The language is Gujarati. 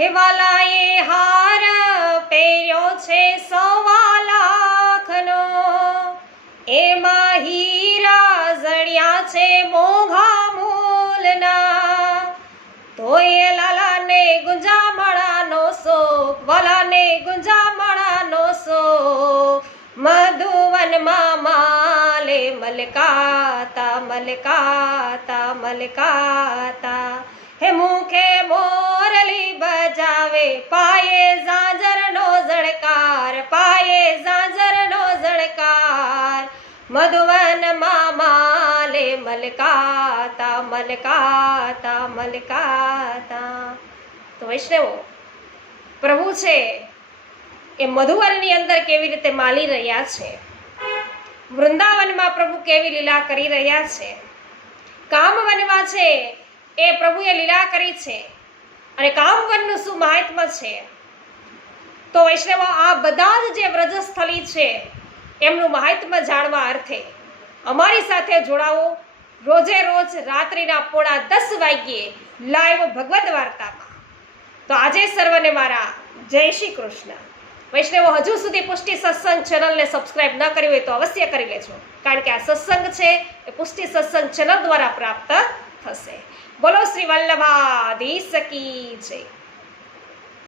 હે વાલાએ હાર પહેર્યો છે 1.25 લાખનો, એમાં હીરા જડ્યા છે મોંઘા મૂલના. તોય લાલાને ગુંજામણાનો શોખ, વાલાને ગુંજામણાનો શોખ, મધુવનમાં માલે મલકાતા મલકાતા મલકાતા. હે મુખે મોરલી બજાવે, પાયે ઝાંઝરનો ઝણકાર, પાયે ઝાંઝરનો ઝણકાર, મધુવનમાં માલે મલકાતા મલકાતા મલકાતા. તો વૈષ્ણવો, પ્રભુ છે એ મધુવનની અંદર કેવી રીતે માલી રહ્યા છે, વૃંદાવનમાં પ્રભુ કેવી લીલા કરી રહ્યા છે, કામવનમાં છે એ પ્રભુએ લીલા કરી છે, અને કામવનનું શું મહાત્મ્ય છે. તો વૈષ્ણવો, આ બધા જ જે વ્રજસ્થલી છે એમનું મહાત્મ્ય જાણવા અર્થે અમારી સાથે જોડાવો. રોજે રોજ રાત્રિના 9:30 વાગ્યે લાઈવ ભગવદ્ વાર્તામાં. તો આજે સર્વને મારા જય શ્રી કૃષ્ણ. વૈષ્ણવો, હજુ સુધી પુષ્ટિ સત્સંગ ચેનલને સબસ્ક્રાઇબ ન કરી હોય તો અવશ્ય કરી લેજો, કારણ કે આ સત્સંગ છે એ પુષ્ટિ સત્સંગ ચેનલ દ્વારા પ્રાપ્ત થશે. બોલો શ્રી વલ્લભાધીશ કી જય.